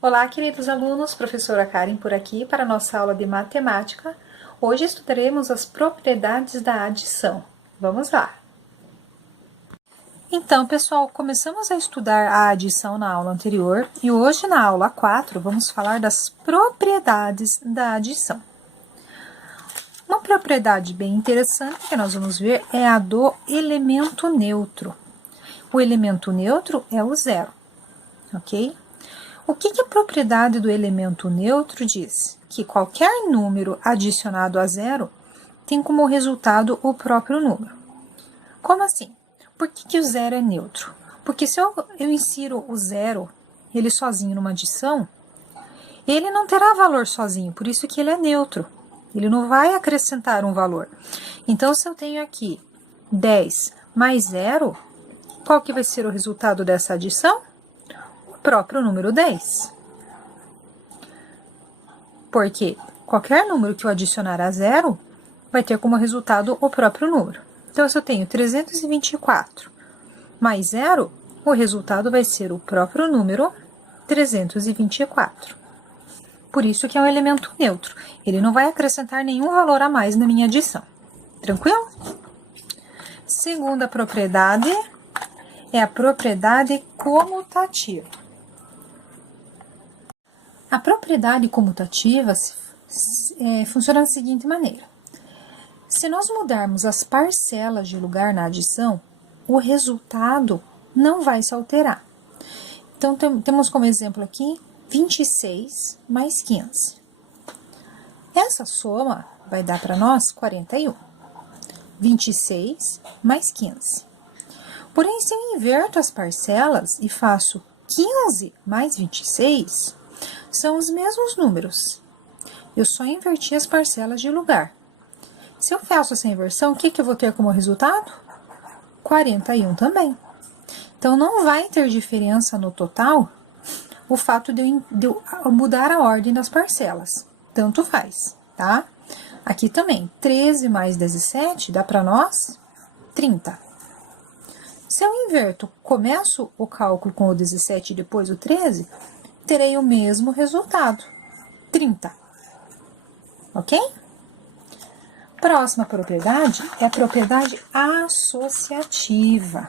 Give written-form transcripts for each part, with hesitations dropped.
Olá, queridos alunos, professora Karen por aqui para a nossa aula de matemática. Hoje estudaremos as propriedades da adição. Vamos lá! Então, pessoal, começamos a estudar a adição na aula anterior e hoje na aula 4 vamos falar das propriedades da adição. Uma propriedade bem interessante que nós vamos ver é a do elemento neutro. O elemento neutro é o zero, ok? O que a propriedade do elemento neutro diz? Que qualquer número adicionado a zero tem como resultado o próprio número. Como assim? Por que o zero é neutro? Porque se eu insiro o zero, ele sozinho numa adição, ele não terá valor sozinho, por isso que ele é neutro. Ele não vai acrescentar um valor. Então, se eu tenho aqui 10 mais zero, qual que vai ser o resultado dessa adição? O próprio número 10. Porque qualquer número que eu adicionar a zero vai ter como resultado o próprio número. Então, se eu tenho 324 mais zero, o resultado vai ser o próprio número 324. Por isso que é um elemento neutro. Ele não vai acrescentar nenhum valor a mais na minha adição. Tranquilo? Segunda propriedade é a propriedade comutativa. A propriedade comutativa funciona da seguinte maneira. Se nós mudarmos as parcelas de lugar na adição, o resultado não vai se alterar. Então, temos como exemplo aqui 26 mais 15. Essa soma vai dar para nós 41. 26 mais 15. Porém, se eu inverto as parcelas e faço 15 mais 26, são os mesmos números. Eu só inverti as parcelas de lugar. Se eu faço essa inversão, o que eu vou ter como resultado? 41 também. Então, não vai ter diferença no total o fato de eu mudar a ordem das parcelas. Tanto faz, tá? Aqui também, 13 mais 17 dá para nós 30. Se eu inverto, começo o cálculo com o 17 e depois o 13, terei o mesmo resultado, 30. Ok? Próxima propriedade é a propriedade associativa,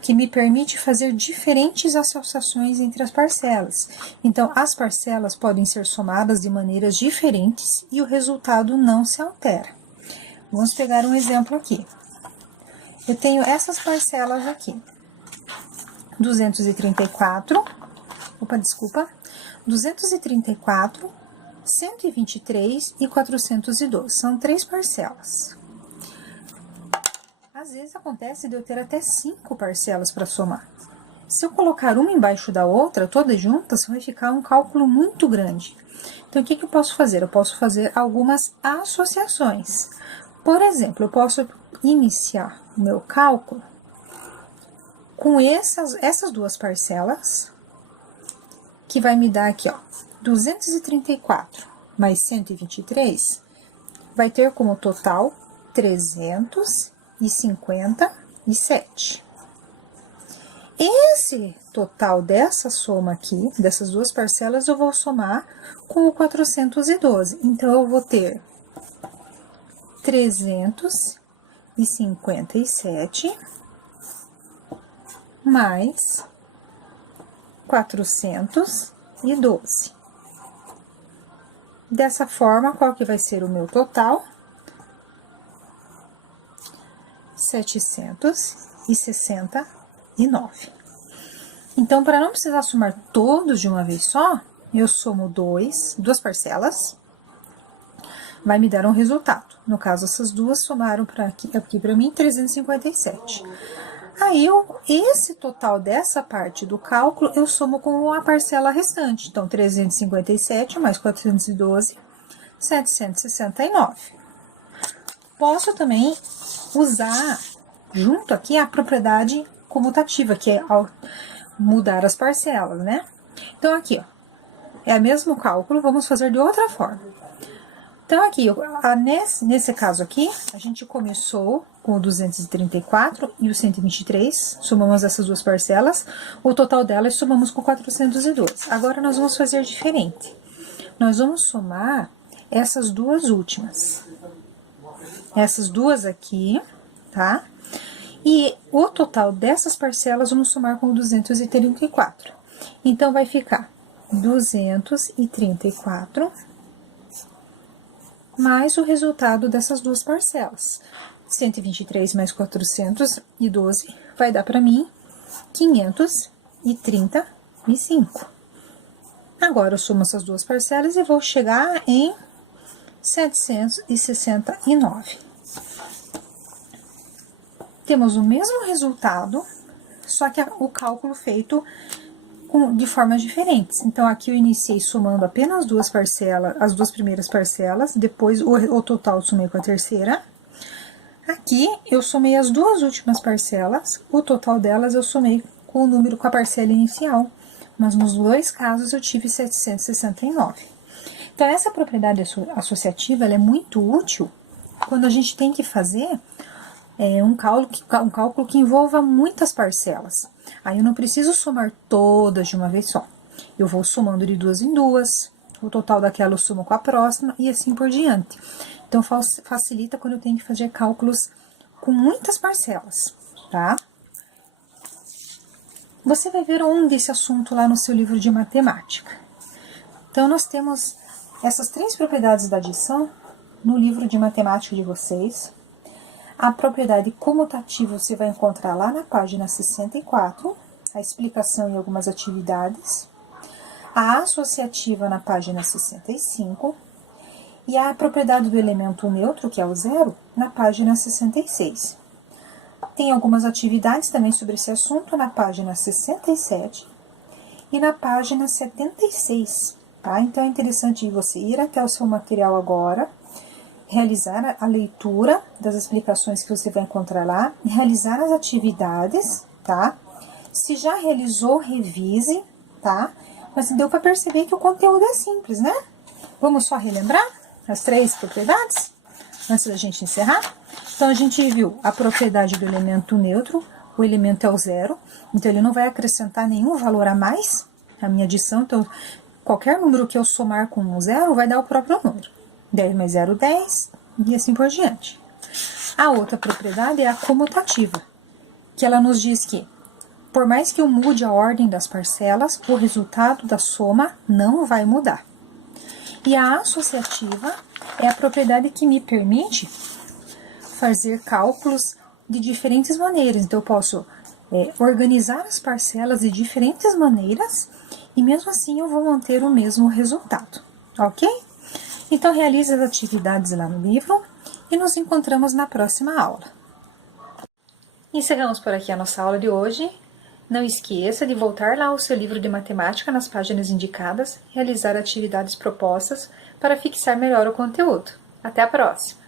que me permite fazer diferentes associações entre as parcelas. Então, as parcelas podem ser somadas de maneiras diferentes e o resultado não se altera. Vamos pegar um exemplo aqui. Eu tenho essas parcelas aqui. 234, 123 e 412. São 3 parcelas. Às vezes acontece de eu ter até 5 parcelas para somar. Se eu colocar uma embaixo da outra, todas juntas, vai ficar um cálculo muito grande. Então, o que eu posso fazer? Eu posso fazer algumas associações. Por exemplo, eu posso iniciar o meu cálculo com essas duas parcelas, que vai me dar aqui, ó, 234 mais 123, vai ter como total 357. Esse total dessa soma aqui, dessas duas parcelas, eu vou somar com o 412. Então, eu vou ter 357 mais 412. Dessa forma, qual que vai ser o meu total? 769. Então, para não precisar somar todos de uma vez só, eu somo duas parcelas, vai me dar um resultado. No caso, essas duas somaram aqui para mim 357. Aí, esse total dessa parte do cálculo, eu somo com a parcela restante. Então, 357 mais 412, 769. Posso também usar junto aqui a propriedade comutativa, que é ao mudar as parcelas, né? Então, aqui, ó, é o mesmo cálculo, vamos fazer de outra forma. Então, aqui, nesse caso aqui, a gente começou com o 234 e o 123, somamos essas duas parcelas, o total delas somamos com 412. Agora, nós vamos fazer diferente. Nós vamos somar essas duas últimas. Essas duas aqui, tá? E o total dessas parcelas vamos somar com o 234. Então, vai ficar 234 mais o resultado dessas duas parcelas. 123 mais 412 vai dar para mim 535. Agora, eu somo essas duas parcelas e vou chegar em 769. Temos o mesmo resultado, só que o cálculo feito de formas diferentes. Então, aqui eu iniciei somando apenas duas parcelas, as duas primeiras parcelas, depois o total eu somei com a terceira. Aqui, eu somei as duas últimas parcelas, o total delas eu somei com o número, com a parcela inicial, mas nos dois casos eu tive 769. Então, essa propriedade associativa, ela é muito útil quando a gente tem que fazer um cálculo que envolva muitas parcelas. Aí eu não preciso somar todas de uma vez só. Eu vou somando de duas em duas, o total daquela eu somo com a próxima e assim por diante. Então, facilita quando eu tenho que fazer cálculos com muitas parcelas, tá? Você vai ver onde esse assunto lá no seu livro de matemática. Então, nós temos essas três propriedades da adição no livro de matemática de vocês. A propriedade comutativa você vai encontrar lá na página 64, a explicação e algumas atividades. A associativa na página 65. E a propriedade do elemento neutro, que é o zero, na página 66. Tem algumas atividades também sobre esse assunto na página 67 e na página 76, tá? Então, é interessante você ir até o seu material agora, realizar a leitura das explicações que você vai encontrar lá, realizar as atividades, tá? Se já realizou, revise, tá? Mas deu para perceber que o conteúdo é simples, né? Vamos só relembrar as três propriedades, antes da gente encerrar? Então, a gente viu a propriedade do elemento neutro, o elemento é o zero, então ele não vai acrescentar nenhum valor a mais à minha adição, então, qualquer número que eu somar com um zero vai dar o próprio número. 10 mais 0, 10, e assim por diante. A outra propriedade é a comutativa, que ela nos diz que, por mais que eu mude a ordem das parcelas, o resultado da soma não vai mudar. E a associativa é a propriedade que me permite fazer cálculos de diferentes maneiras. Então, eu posso organizar as parcelas de diferentes maneiras e mesmo assim eu vou manter o mesmo resultado, ok? Então, realize as atividades lá no livro e nos encontramos na próxima aula. Encerramos por aqui a nossa aula de hoje. Não esqueça de voltar lá ao seu livro de matemática nas páginas indicadas, realizar atividades propostas para fixar melhor o conteúdo. Até a próxima!